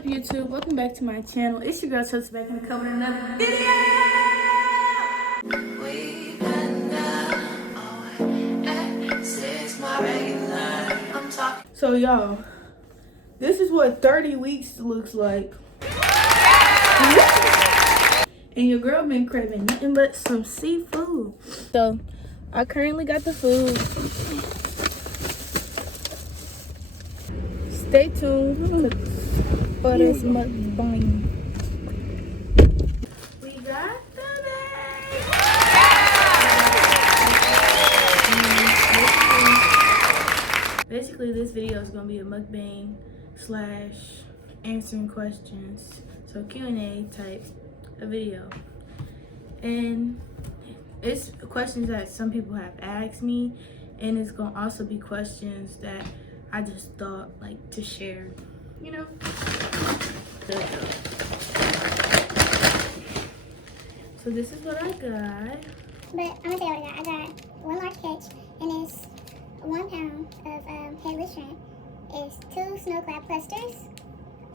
up, YouTube? Welcome back to my channel. It's your girl Chelsea back in the cover with another video. So y'all, this is what 30 weeks looks like. And your girl been craving nothing but some seafood. So I currently got the food. Stay tuned for this mukbang. We got the bag. Basically, this video is gonna be a mukbang slash answering questions. So Q&A type of video. And it's questions that some people have asked me, and it's gonna also be questions that I just thought like to share, you know. So this is what I got. But I'm gonna tell you what I got. One large catch, and it's 1 pound of headless shrimp. It's 2 snow crab clusters,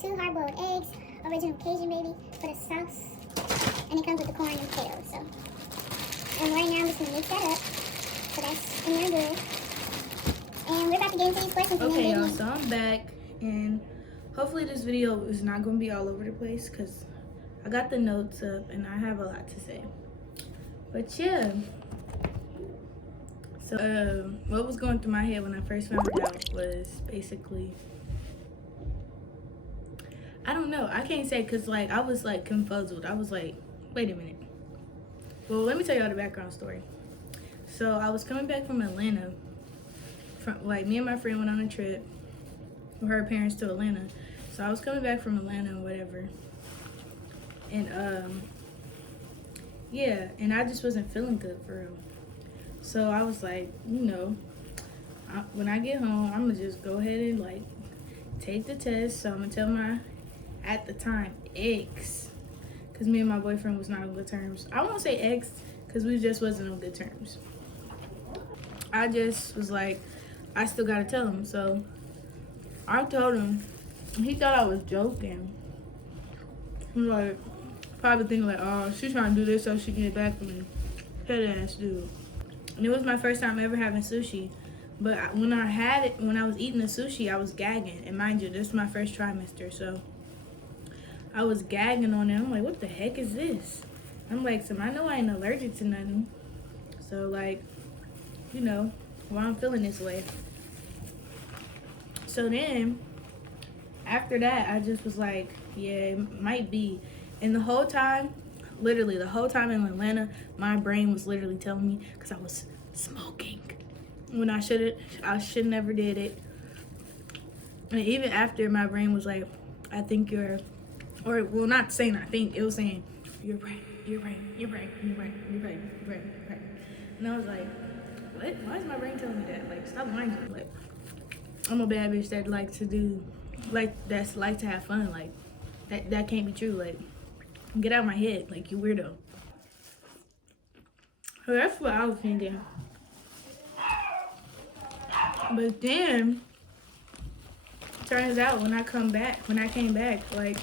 2 hard-boiled eggs, original Cajun baby for the sauce, and it comes with the corn and potatoes. So, and right now I'm just gonna mix that up. So that's in there good. And we're about to get into these questions. Okay, y'all, so I'm back, and hopefully this video is not going to be all over the place because I got the notes up and I have a lot to say. But yeah, so what was going through my head when I first found out was basically, I don't know, I can't say because like I was like confuzzled. I was like, wait a minute. Well, let me tell y'all the background story. So I was coming back from Atlanta. Like me and my friend went on a trip with her parents to Atlanta. So I was coming back from Atlanta and whatever. And yeah, and I just wasn't feeling good for real. So I was like, you know, when I get home, I'm gonna just go ahead and like take the test. So I'm gonna tell my, at the time, ex, because me and my boyfriend was not on good terms. I won't say ex because we just wasn't on good terms. I just was like, I still gotta tell him. So I told him. He thought I was joking. He was like, probably thinking like, oh, she's trying to do this so she can get back to me. Head ass dude. And it was my first time ever having sushi. But when I had it, when I was eating the sushi, I was gagging. And mind you, this is my first trimester, so I was gagging on it. I'm like, what the heck is this? I'm like, so I know I ain't allergic to nothing. So like, you know, why I'm feeling this way. So then, after that, I just was like, yeah, it might be. And the whole time, literally the whole time in Atlanta, my brain was literally telling me, because I was smoking when I should never did it. And even after, my brain was like, I think you're, or well, not saying I think, it was saying, your brain. And I was like, what? Why is my brain telling me that? Like, stop lying to me. Like, I'm a bad bitch that like to do, like, that's like to have fun. Like, that can't be true. Like, get out of my head. Like, you weirdo. So that's what I was thinking. But then, turns out when I came back, like,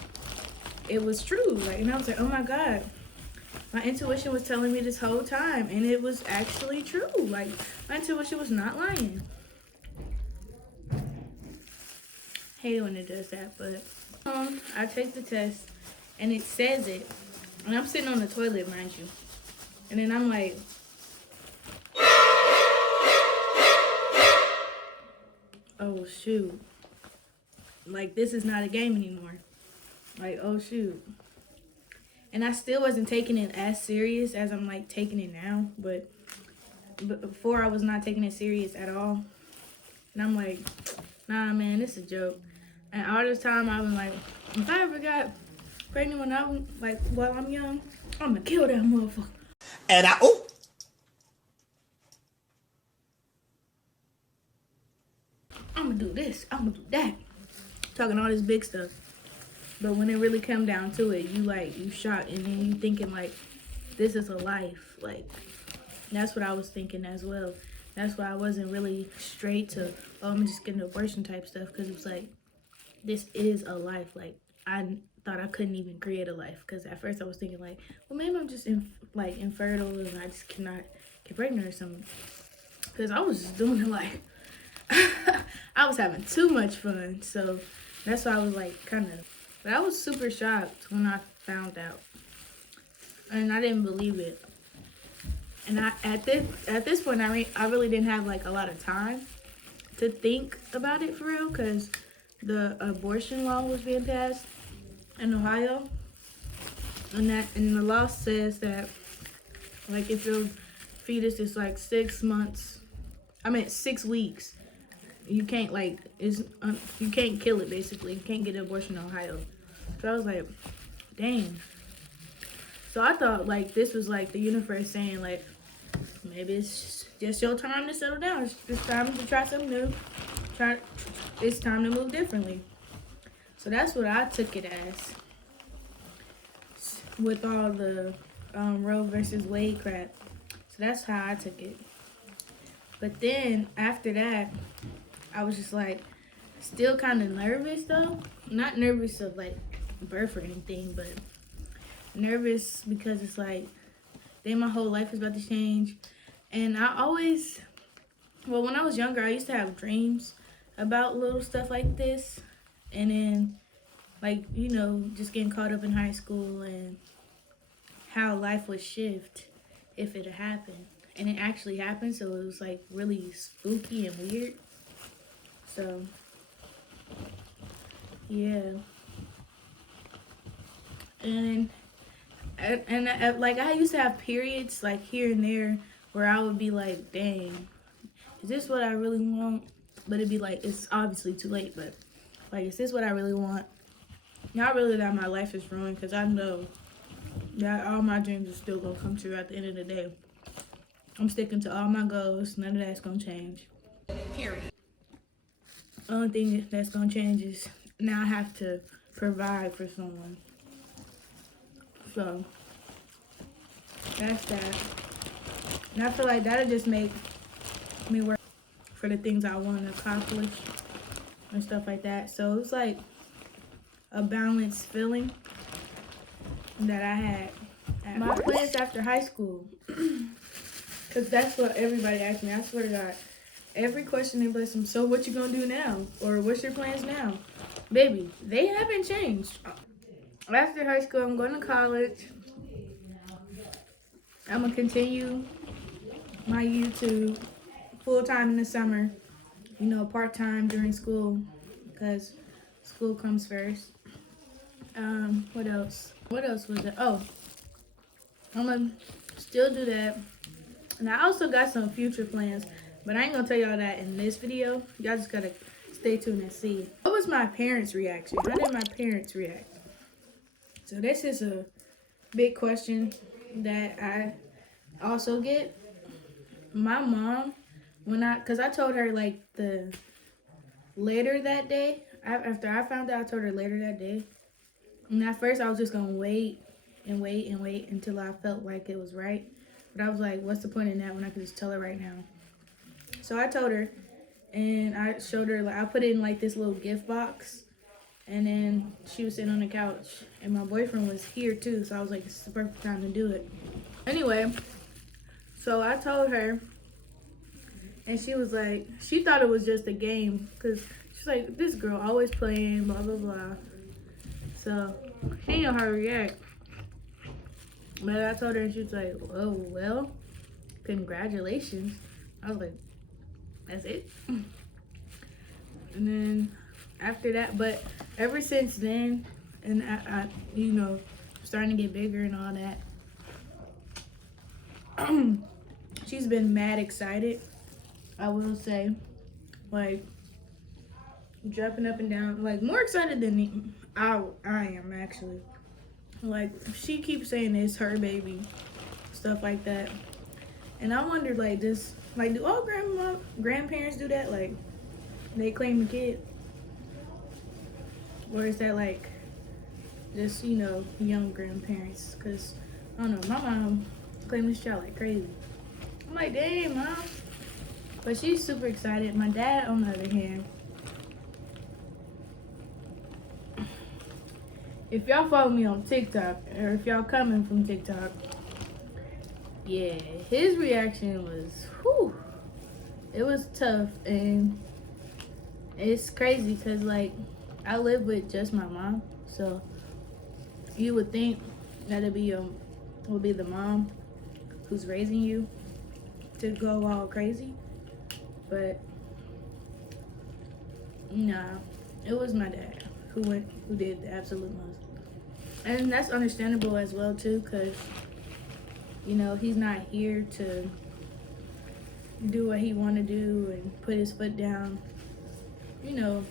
it was true. Like, and I was like, oh my God. My intuition was telling me this whole time, and it was actually true. Like, my intuition was not lying. Hate when it does that, but I take the test, and it says it, and I'm sitting on the toilet, mind you, and then I'm like, oh shoot, like this is not a game anymore. Like, oh shoot. And I still wasn't taking it as serious as I'm like taking it now, but before I was not taking it serious at all. And I'm like, nah, man, this is a joke. And all this time I was like, if I ever got pregnant when I'm like, while I'm young, I'm gonna kill that motherfucker. And I'm gonna do this, I'm gonna do that. Talking all this big stuff. But when it really come down to it, you shocked, and then you thinking like, this is a life. Like, that's what I was thinking as well. That's why I wasn't really straight to, oh, I'm just getting an abortion type stuff, because it was like, this is a life. Like, I thought I couldn't even create a life, because at first I was thinking like, well, maybe I'm just infertile and I just cannot get pregnant or something. Because I was just doing it like I was having too much fun. So that's why I was like kind of, but I was super shocked when I found out, and I didn't believe it. And at this point I really didn't have like a lot of time to think about it for real, because the abortion law was being passed in Ohio, and the law says that like if your fetus is like 6 weeks, you can't like you can't kill it, basically. You can't get an abortion in Ohio. So I was like, dang. So I thought like this was like the universe saying like, maybe it's just your time to settle down. It's time to try something new. It's time to move differently. So that's what I took it as, with all the Roe versus Wade crap. So that's how I took it. But then after that, I was just like, still kind of nervous though. Not nervous of like birth or anything, but nervous because it's like, then my whole life is about to change. And I always, well, when I was younger, I used to have dreams about little stuff like this. And then, like, you know, just getting caught up in high school and how life would shift if it had happened. And it actually happened, so it was like really spooky and weird. So, yeah. And like I used to have periods like here and there where I would be like, dang, is this what I really want? But it'd be like, it's obviously too late, but like, is this what I really want? Not really that my life is ruined, because I know that all my dreams are still gonna come true at the end of the day. I'm sticking to all my goals. None of that's gonna change. Period. Only thing that's gonna change is now I have to provide for someone. So that's that. And I feel like that'll just make me work for the things I want to accomplish and stuff like that. So it's like a balanced feeling that I had. My plans after high school. Because that's what everybody asked me. I swear to God. Every question they bless them, so what you gonna do now? Or what's your plans now? Baby, they haven't changed. After high school, I'm going to college. I'm gonna continue my YouTube full-time in the summer. You know, part-time during school, because school comes first. What else? What else was it? Oh, I'm gonna still do that. And I also got some future plans, but I ain't gonna tell y'all that in this video. Y'all just gotta stay tuned and see. What was my parents' reaction? How did my parents react? So this is a big question that I also get. My mom, cause I told her like the later that day, after I found out, I told her later that day. And at first I was just gonna wait and wait and wait until I felt like it was right. But I was like, what's the point in that when I could just tell her right now? So I told her, and I showed her, like, I put it in like this little gift box. And then she was sitting on the couch, and my boyfriend was here too. So I was like, this is the perfect time to do it. Anyway, so I told her, and she was like, she thought it was just a game, because she's like, this girl always playing, blah, blah, blah. So she didn't know how to react. But I told her, and she was like, oh, well, congratulations. I was like, that's it? And then after that, but ever since then, and I you know, starting to get bigger and all that, she's been mad excited, I will say. Like, jumping up and down, like, more excited than I am, actually. Like, she keeps saying it's her baby, stuff like that. And I wondered, like, do all grandparents do that? Like, they claim the kid? Or is that, like, just, you know, young grandparents? Because, I don't know, my mom claimed this child like crazy. I'm like, dang, Mom. But she's super excited. My dad, on the other hand, if y'all follow me on TikTok, or if y'all coming from TikTok, yeah, his reaction was, whew, it was tough. And it's crazy because, like, I live with just my mom, so you would think that would be the mom who's raising you to go all crazy, but nah, it was my dad who did the absolute most. And that's understandable as well too, because you know he's not here to do what he want to do and put his foot down, you know,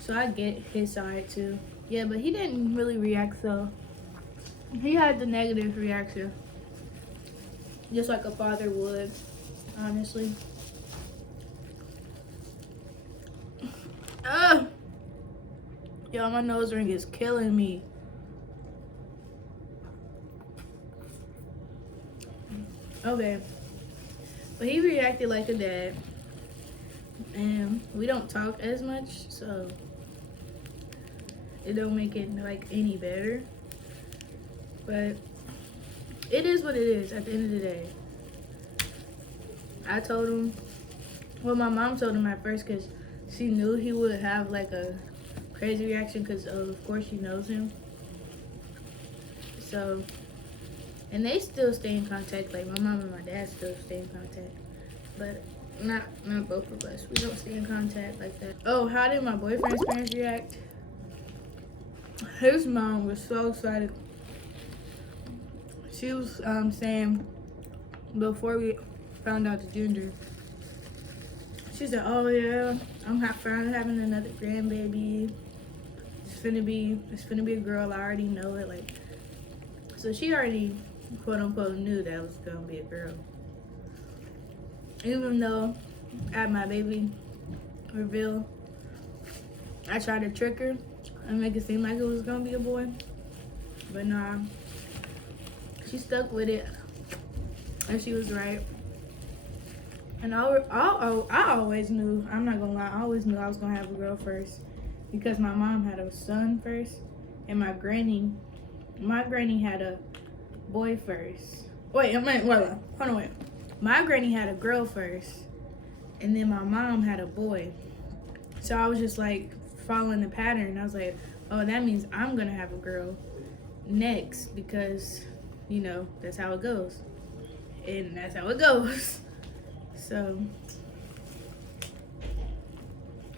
so I get his side too. Yeah, but he didn't really react, so he had the negative reaction just like a father would, honestly. Ugh. Yo, my nose ring is killing me. Okay. But he reacted like a dad. And we don't talk as much, so it don't make it like any better. But it is what it is at the end of the day. I told him, well, my mom told him at first because she knew he would have like a crazy reaction because of course she knows him. So, and they still stay in contact. Like my mom and my dad still stay in contact, but not both of us. We don't stay in contact like that. Oh, how did my boyfriend's parents react? His mom was so excited. She was saying before we found out the gender, she said, "Oh yeah, I'm finally having another grandbaby. It's gonna be a girl. I already know it." Like, so she already quote unquote knew that it was gonna be a girl. Even though at my baby reveal, I tried to trick her and make it seem like it was gonna be a boy, but nah. She stuck with it, and she was right. And I always knew, I'm not gonna lie, I always knew I was gonna have a girl first because my mom had a son first, and my granny had a boy first. Wait, hold on. My granny had a girl first, and then my mom had a boy. So I was just like following the pattern. I was like, oh, that means I'm gonna have a girl next because, you know, that's how it goes. And that's how it goes. So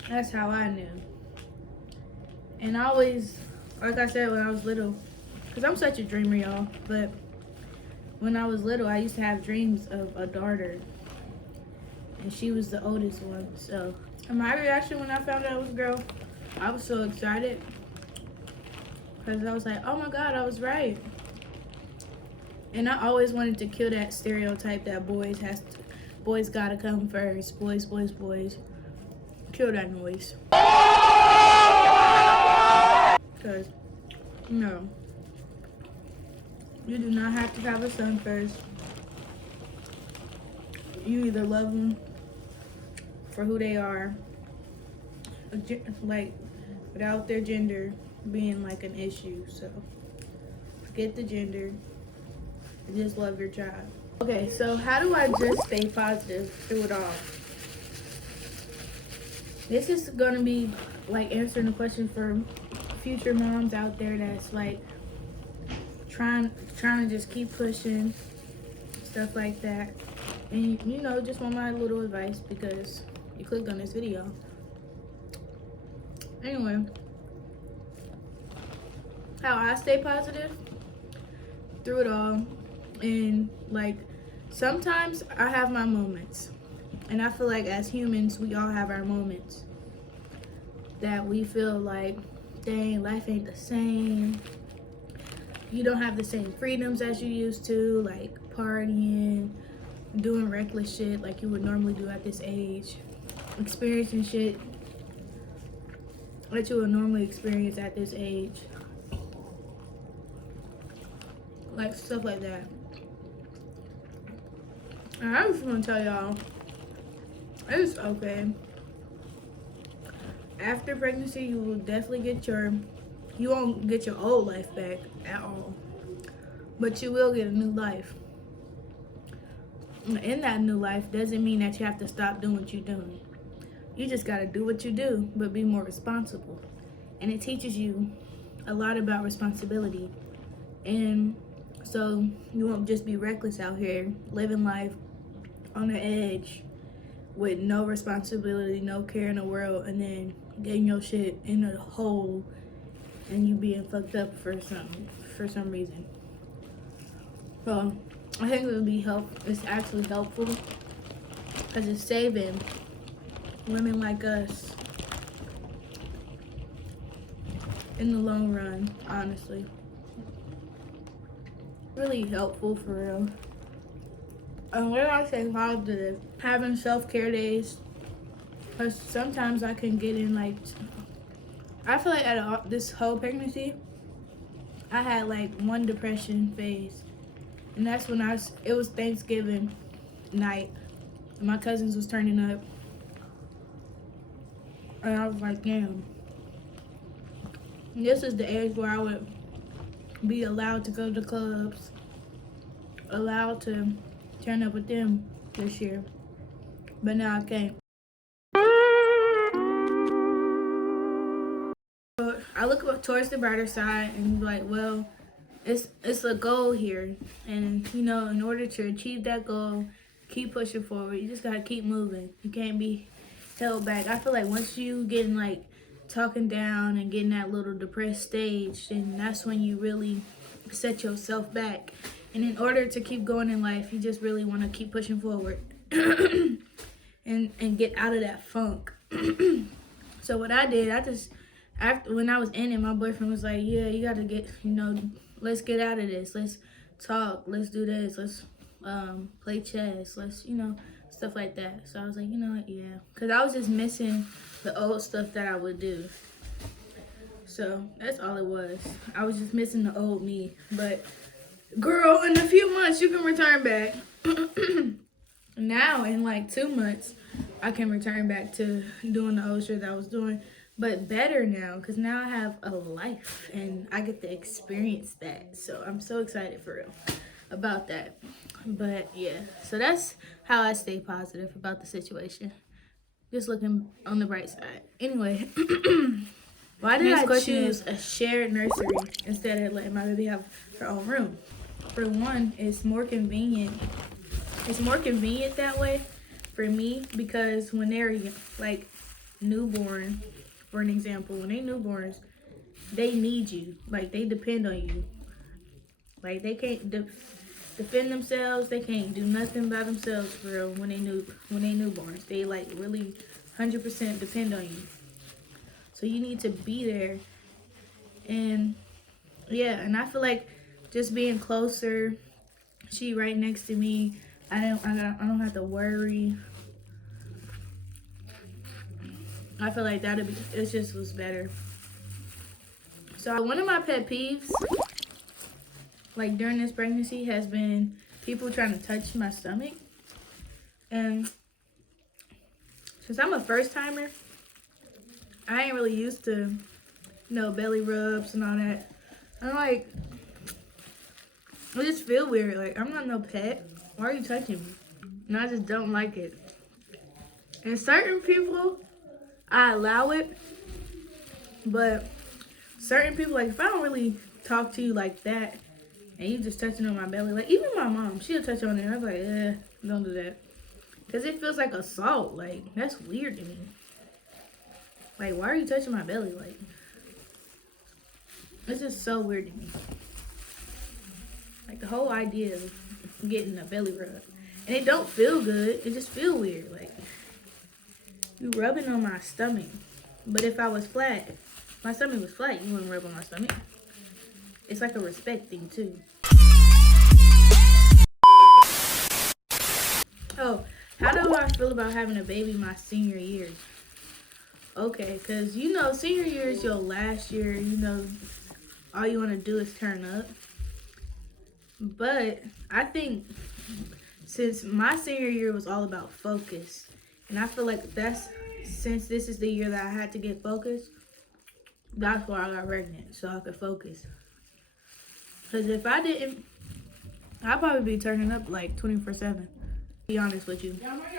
that's how I knew. And I always, like I said, when I was little, because I'm such a dreamer, y'all, but when I was little, I used to have dreams of a daughter, and she was the oldest one. So my reaction when I found out it was a girl, I was so excited because I was like, oh my God, I was right. And I always wanted to kill that stereotype that boys gotta come first. Boys. Kill that noise. Because, no. You do not have to have a son first. You either love them for who they are, like, without their gender being like an issue. So, forget the gender. Just love your child. Okay, so how do I just stay positive through it all? This is gonna be like answering the question for future moms out there that's like trying to just keep pushing, stuff like that. And you know, just want my little advice because you clicked on this video. Anyway, how I stay positive through it all. And like sometimes I have my moments, and I feel like as humans we all have our moments that we feel like, dang, life ain't the same. You don't have the same freedoms as you used to, like partying, doing reckless shit like you would normally do at this age, experiencing shit that you would normally experience at this age, like stuff like that. And I just want to tell y'all, it's okay. After pregnancy, you will definitely get your You won't get your old life back at all, but you will get a new life. In that new life doesn't mean that you have to stop doing what you're doing. You just got to do what you do, but be more responsible. And it teaches you a lot about responsibility. And so you won't just be reckless out here living life on the edge with no responsibility, no care in the world, and then getting your shit in a hole and you being fucked up for some reason. So I think it would be it's actually helpful because it's saving women like us in the long run, honestly. Really helpful for real. And when I say positive, having self-care days, because sometimes I can get in like, I feel like this whole pregnancy, I had like one depression phase. And that's when it was Thanksgiving night. And my cousins was turning up. And I was like, damn. This is the age where I would be allowed to go to clubs, allowed to turn up with them this year. But now I can't. But I look towards the brighter side and be like, well, it's a goal here. And, you know, in order to achieve that goal, keep pushing forward. You just got to keep moving. You can't be held back. I feel like once you get in, like, talking down and getting that little depressed stage, then that's when you really set yourself back. And in order to keep going in life, you just really want to keep pushing forward and get out of that funk. So what I did, when I was in it, my boyfriend was like, yeah, you got to get, you know, let's get out of this. Let's talk. Let's do this. Let's play chess. Let's, you know, stuff like that. So I was like, you know what, yeah. Because I was just missing the old stuff that I would do. So that's all it was. I was just missing the old me. But girl, in a few months, you can return back. Now, in like 2 months, I can return back to doing the old shit that I was doing. But better now, because now I have a life and I get to experience that. So I'm so excited for real about that. But yeah, so that's how I stay positive about the situation. Just looking on the bright side. Anyway, why did I choose a shared nursery instead of letting my baby have her own room? For one, it's more convenient. It's more convenient that way for me because when they're like newborn, for an example, when they're newborns, they need you. Like, they depend on you. Like, they can't defend themselves. They can't do nothing by themselves for real when they newborns. They, like, really 100% depend on you. So you need to be there. And, yeah, and I feel like just being closer, she right next to me, I don't have to worry. I feel like it just was better. So one of my pet peeves, like during this pregnancy, has been people trying to touch my stomach. And since I'm a first timer, I ain't really used to, you know, belly rubs and all that. I'm like, I just feel weird. Like, I'm not no pet. Why are you touching me? And I just don't like it. And certain people, I allow it, but certain people, like, if I don't really talk to you like that, and you just touching on my belly, like, even my mom, she'll touch on there, I'm like, don't do that, because it feels like assault. Like, that's weird to me. Like, why are you touching my belly? Like, it's just so weird to me. Like, the whole idea of getting a belly rub, and it don't feel good, it just feel weird. Like, you rubbing on my stomach. But if I was flat, my stomach was flat, you wouldn't rub on my stomach. It's like a respect thing too. Oh, how do I feel about having a baby my senior year? Okay, because you know, senior year is your last year. You know, all you want to do is turn up. But I think since my senior year was all about focus, and I feel like since this is the year that I had to get focused, That's why I got pregnant, so I could focus. Because if I didn't, I'd probably be turning up like 24/7. Be honest with you.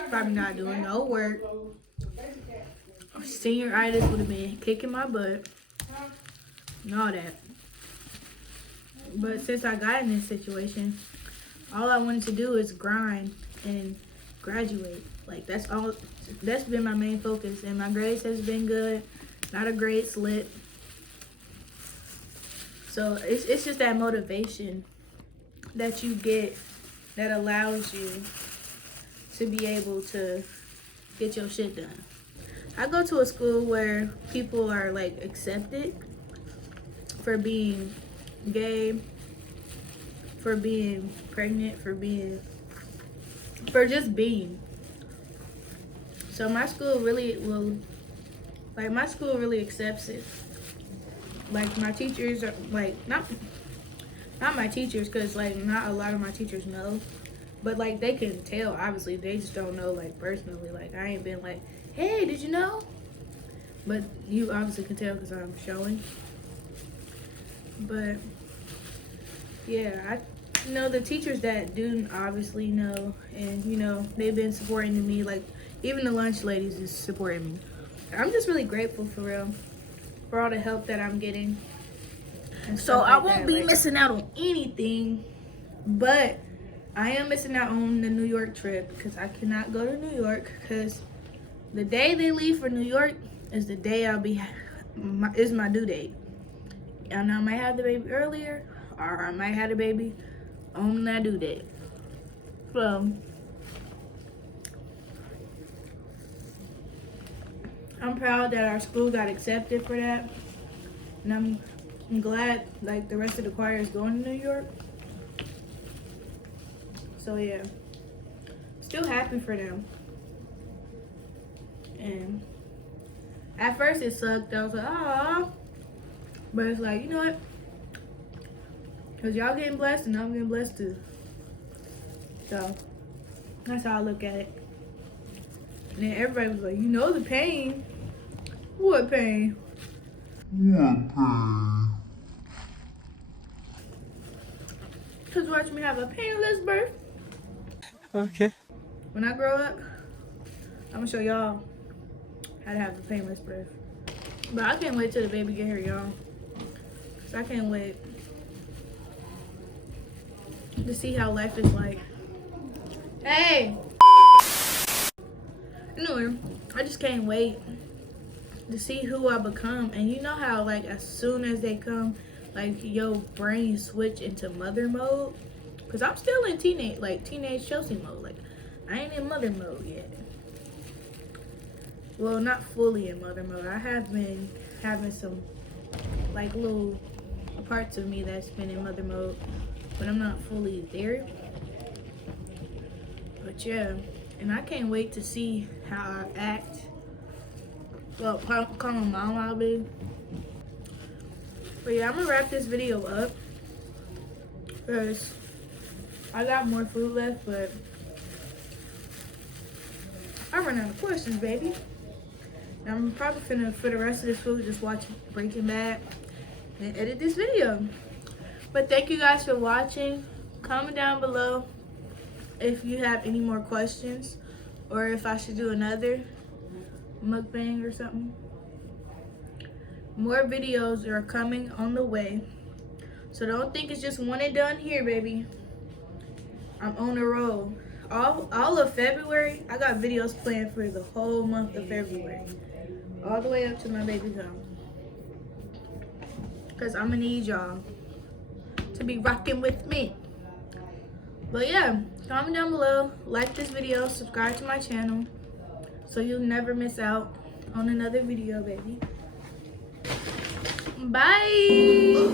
Probably not doing no work. Senioritis would have been kicking my butt. And all that. But since I got in this situation, all I wanted to do is grind and graduate. Like, that's all. That's been my main focus. And my grades has been good. Not a grade slip. So it's just that motivation that you get that allows you to be able to get your shit done. I go to a school where people are like accepted for being gay, for being pregnant, for just being. So my school really accepts it. Like, my teachers are like, not my teachers, because like not a lot of my teachers know, but like they can tell. Obviously they just don't know like personally. Like, I ain't been like, hey, did you know? But you obviously can tell because I'm showing. But yeah, I know the teachers that do obviously know, and you know, they've been supporting me. Like, even the lunch ladies is supporting me. I'm just really grateful for real for all the help that I'm getting. And so I won't be missing out on anything, but I am missing out on the New York trip because I cannot go to New York because the day they leave for New York is the day is my due date. And I might have the baby earlier, or I might have the baby on that due date. So I'm proud that our school got accepted for that, and I'm glad like the rest of the choir is going to New York. So yeah, still happy for them. And at first it sucked. I was like, ah, but it's like, you know what? Cause y'all getting blessed and I'm getting blessed too. So that's how I look at it. And then everybody was like, you know the pain. What pain? What pain? Cause watch me have a painless birth. Okay. When I grow up, I'm gonna show y'all how to have a painless birth. But I can't wait till the baby get here, y'all. So I can't wait to see how life is like. Hey! Anyway, I just can't wait to see who I become. And you know how like as soon as they come, like your brain switch into mother mode? Cause I'm still in teenage Chelsea mode. Like, I ain't in mother mode yet. Well, not fully in mother mode. I have been having some like little parts of me that's been in mother mode, but I'm not fully there. But yeah, and I can't wait to see how I act. Well, call my mom I'll be. But yeah, I'm gonna wrap this video up because I got more food left, but I run out of questions, baby. And I'm probably finna, for the rest of this food, just watch Breaking Bad and edit this video. But thank you guys for watching. Comment down below if you have any more questions or if I should do another mukbang or something. More videos are coming on the way. So don't think it's just one and done here, baby. I'm on a roll. All of February, I got videos planned for the whole month of February. All the way up to my baby's home. Because I'm going to need y'all to be rocking with me. But yeah, comment down below, like this video, subscribe to my channel so you'll never miss out on another video, baby. Bye.